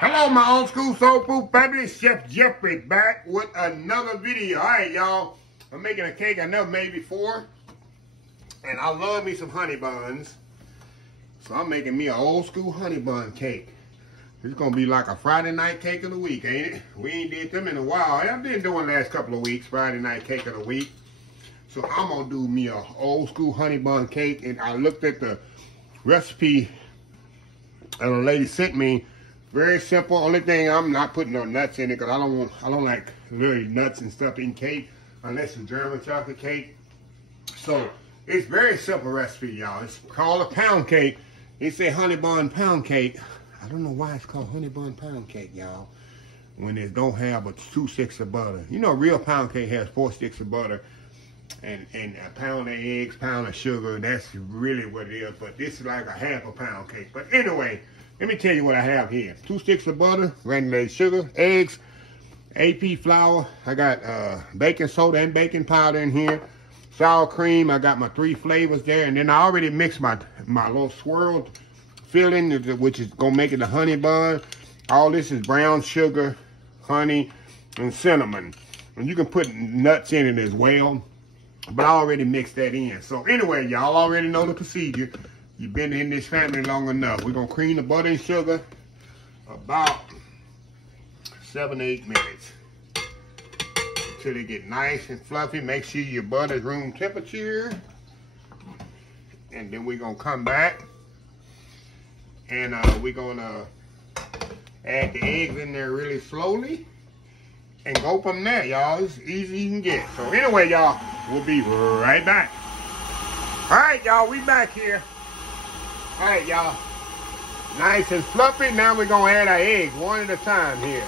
Hello, my old school soul food family. Chef Jeffrey back with another video. All right, y'all. I'm making a cake I never made before, and I love me some honey buns. So I'm making me an old school honey bun cake. It's gonna be like a Friday night cake of the week, ain't it? We ain't did them in a while. I've been doing the last couple of weeks, Friday night cake of the week. So I'm gonna do me a old school honey bun cake, and I looked at the recipe that a lady sent me. Very simple. Only thing, I'm not putting no nuts in it because I don't like really nuts and stuff in cake unless it's German chocolate cake. So it's very simple recipe, y'all. It's called a pound cake. They say honey bun pound cake. I don't know why it's called honey bun pound cake, y'all, when it don't have but 2 sticks of butter. You know, real pound cake has 4 sticks of butter and a pound of eggs, pound of sugar. That's really what it is. But this is like a half a pound cake. But anyway, let me tell you what I have here. 2 sticks of butter, granulated sugar, eggs, AP flour. I got baking soda and baking powder in here. Sour cream. I got my 3 flavors there. And then I already mixed my little swirl filling, which is going to make it a honey bun. All this is brown sugar, honey, and cinnamon. And you can put nuts in it as well. But I already mixed that in. So anyway, y'all already know the procedure. You've been in this family long enough. We're going to cream the butter and sugar about 7 to 8 minutes until they get nice and fluffy. Make sure your butter is room temperature. And then we're going to come back and we're going to add the eggs in there really slowly and go from there, y'all. It's easy you can get. So anyway, y'all, we'll be right back. All right, y'all, we back here. All right, y'all, nice and fluffy. Now we're gonna add our eggs one at a time here.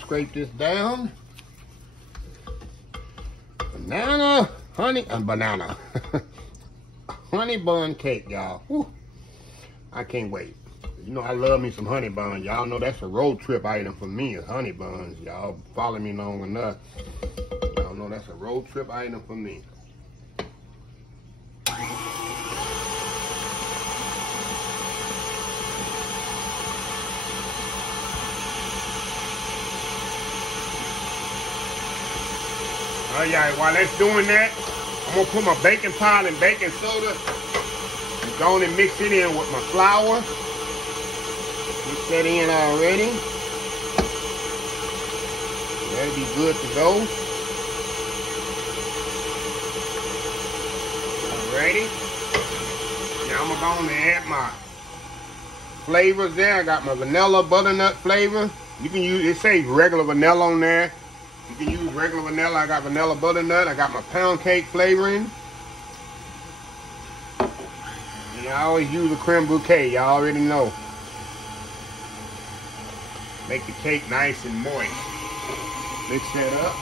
Scrape this down. Banana, honey, and banana. Honey bun cake, y'all. I can't wait. You know I love me some honey buns. Y'all know that's a road trip item for me, is honey buns. Y'all follow me long enough. Y'all know that's a road trip item for me. All right, while that's doing that, I'm gonna put my baking powder and baking soda and go on and mix it in with my flour. Mix that in already. That'll be good to go. Alrighty. Now I'm gonna go on and add my flavors there. I got my vanilla butternut flavor. You can use, it says regular vanilla on there. You can use regular vanilla. I got vanilla butternut. I got my pound cake flavoring. And I always use a creme bouquet. Y'all already know. Make the cake nice and moist. Mix that up.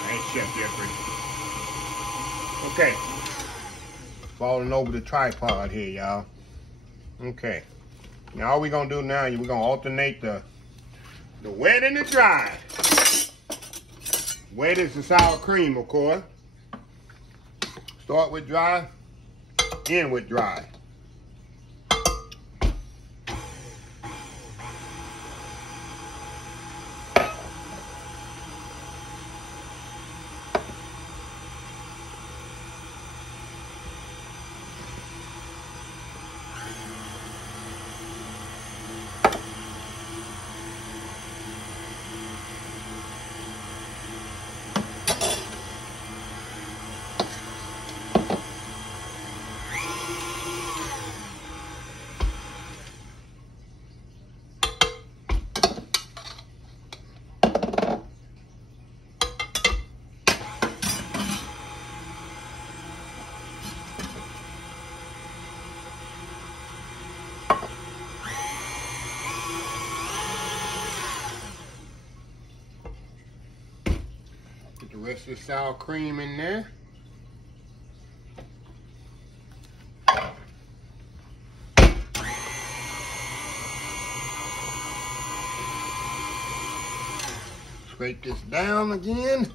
All right, Chef Jeffrey. Okay, falling over the tripod here, y'all. Okay, now all we're gonna do now is we're gonna alternate the wet and the dry. Wet is the sour cream, of course. Start with dry, end with dry. rest of the sour cream in there. Scrape this down again.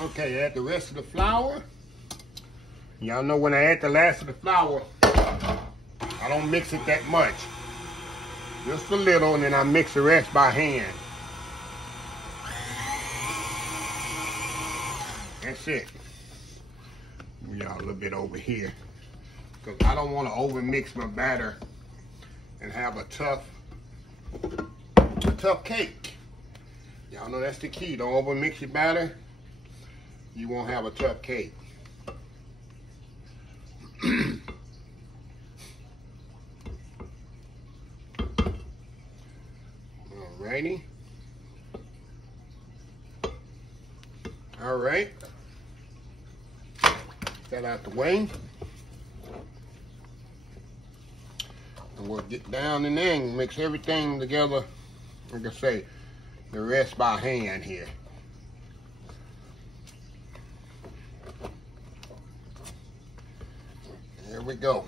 Okay, add the rest of the flour. Y'all know when I add the last of the flour, I don't mix it that much. Just a little, and then I mix the rest by hand. That's it. Y'all a little bit over here. Because I don't want to over mix my batter and have a tough cake. Y'all know that's the key. Don't over mix your batter. You won't have a tough cake. Alrighty. Alright. Get that out the way. And we'll get down in there and mix everything together. Like I say, the rest by hand here. There we go.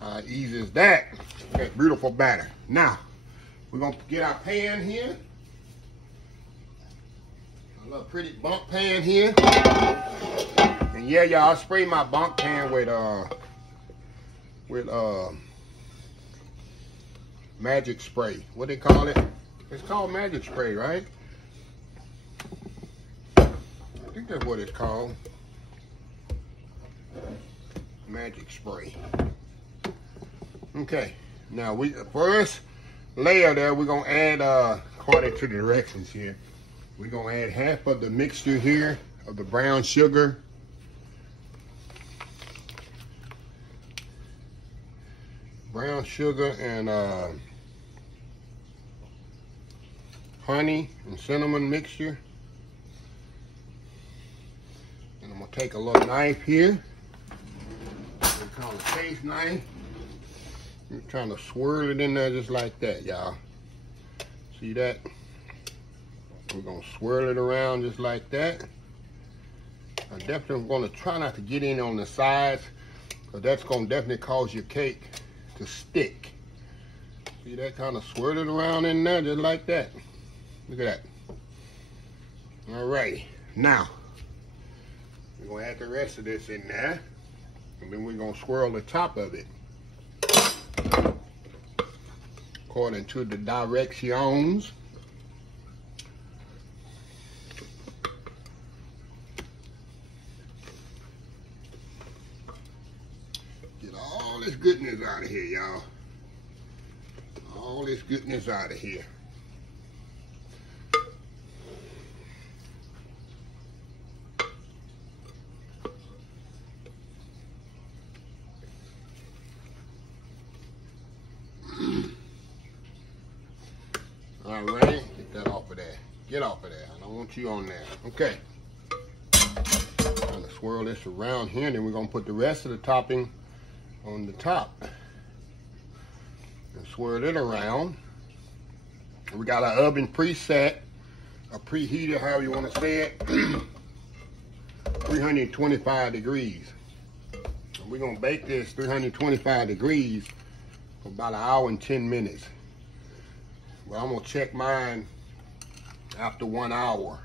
How easy is that? That beautiful batter. Now, we're going to get our pan here. A little pretty bunk pan here. And yeah, y'all, I spray my bunk pan with magic spray. What they call it? It's called magic spray, right? I think that's what it's called. Magic spray. Okay, now first layer there, we're gonna add according to the directions here, we're gonna add half of the mixture here of the brown sugar. Brown sugar and honey and cinnamon mixture. And I'm gonna take a little knife here. We call it a taste knife. I'm trying to swirl it in there just like that, y'all. See that? We're gonna swirl it around just like that. I definitely am gonna try not to get in on the sides, because that's gonna definitely cause your cake to stick. See that? Kind of swirl it around in there just like that. Look at that. All right, now we're gonna add the rest of this in there, and then we're gonna swirl the top of it according to the directions. Get all this goodness out of here, y'all. All this goodness out of here. All right, get that off of there. Get off of there. I don't want you on there. Okay. Kind of swirl this around here, and then we're gonna put the rest of the topping on the top. And swirl it around. We got our oven preset, a preheater, however you want to say it, 325 degrees. And we're gonna bake this 325 degrees for about an hour and 10 minutes. Well, I'm gonna check mine after 1 hour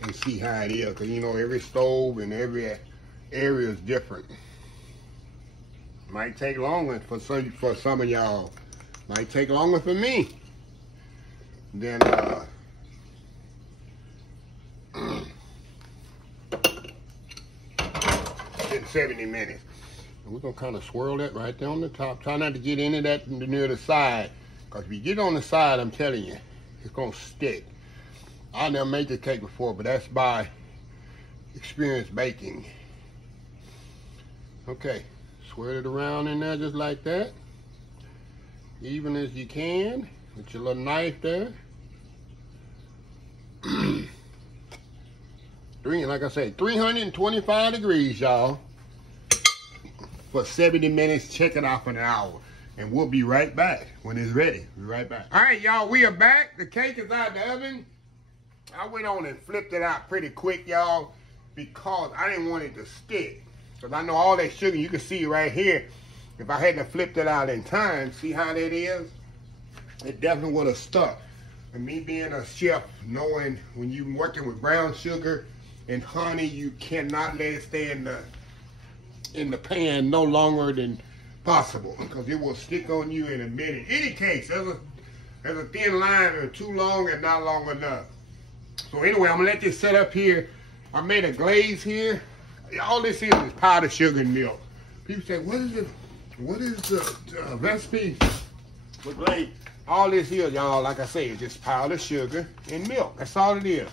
and see how it is, because you know every stove and every area is different. Might take longer for some of y'all. Might take longer for me than 70 minutes. And we're gonna kind of swirl that right there on the top. Try not to get into that near the side, because if you get on the side, I'm telling you, it's gonna stick. I never made the cake before, but that's by experience baking. Okay, swirl it around in there just like that. even as you can with your little knife there. Like I said, 325 degrees, y'all, for 70 minutes. Check it out for an hour. And we'll be right back when it's ready. Be right back. All right, y'all, we are back. The cake is out of the oven. I went on and flipped it out pretty quick, y'all, because I didn't want it to stick. Because I know all that sugar, you can see right here, if I hadn't flipped it out in time, see how that is? It definitely would have stuck. And me being a chef, knowing when you're working with brown sugar and honey, you cannot let it stay in the pan no longer than possible, because it will stick on you in a minute. In any case, there's a thin line, or too long and not long enough. So anyway, I'm gonna let this set up here. I made a glaze here. All this is powdered sugar and milk. People say, what is it? What is the recipe for glaze? All this here, y'all, like I say, is just powdered sugar and milk. That's all it is.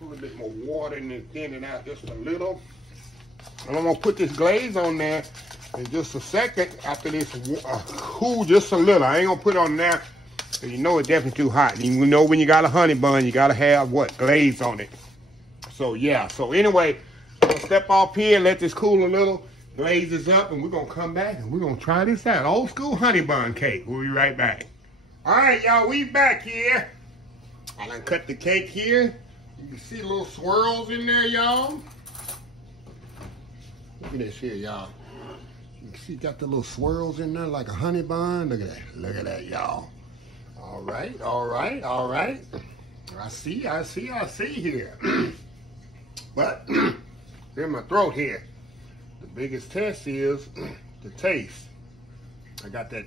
A little bit more water and then thin it out just a little. And I'm gonna put this glaze on there in just a second after this cool just a little. I ain't gonna put it on there, because you know it's definitely too hot. And you know when you got a honey bun, you gotta have what? Glaze on it. So yeah, so anyway, I'm gonna step off here, let this cool a little, glaze this up, and we're gonna come back and we're gonna try this out. Old school honey bun cake. We'll be right back. All right, y'all, we back here. I done cut the cake here. You can see little swirls in there, y'all. Look at this here, y'all. You can see got the little swirls in there like a honey bun. Look at that. Look at that, y'all. All right, all right, all right. I see here. But in my throat here, the biggest test is the taste. I got that,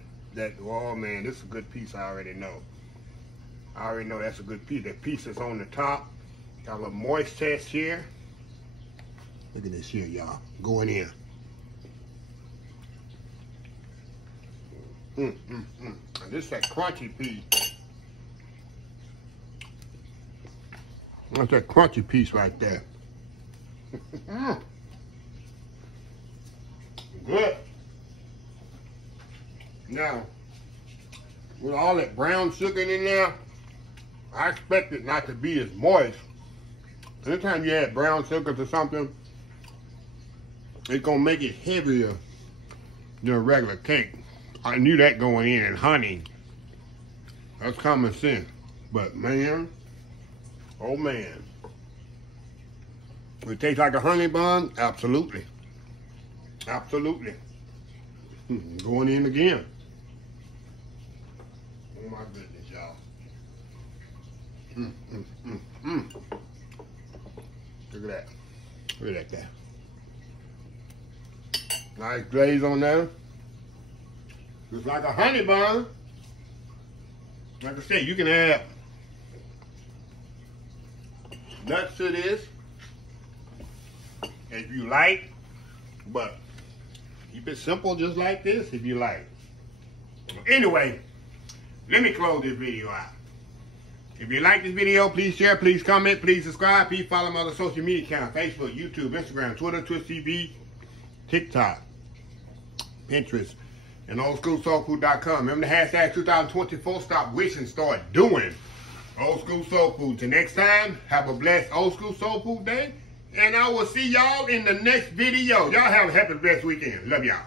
oh man, this is a good piece. I already know. I already know that's a good piece. That piece is on the top. Got a little moist test here. Look at this here, y'all. Going in. And this is that crunchy piece. That's that crunchy piece right there. Good. Now, with all that brown sugar in there, I expect it not to be as moist. Anytime you add brown sugar to something, it's gonna make it heavier than a regular cake. I knew that going in, and honey, that's common sense. But man, oh man, it tastes like a honey bun? Absolutely. Absolutely. Going in again. Oh my goodness, y'all. Look at that. Look at that. Nice glaze on there. Just like a honey bun. Like I said, you can add nuts to this if you like, but keep it simple just like this if you like. Anyway, let me close this video out. If you like this video, please share, please comment, please subscribe, please follow my other social media accounts: Facebook, YouTube, Instagram, Twitter, Twitch TV, TikTok, Pinterest, and oldschoolsoulfood.com. Remember the hashtag 2024, stop wishing, start doing. Old School Soul Food. Till next time, have a blessed Old School Soul Food day, and I will see y'all in the next video. Y'all have a happy, blessed weekend. Love y'all.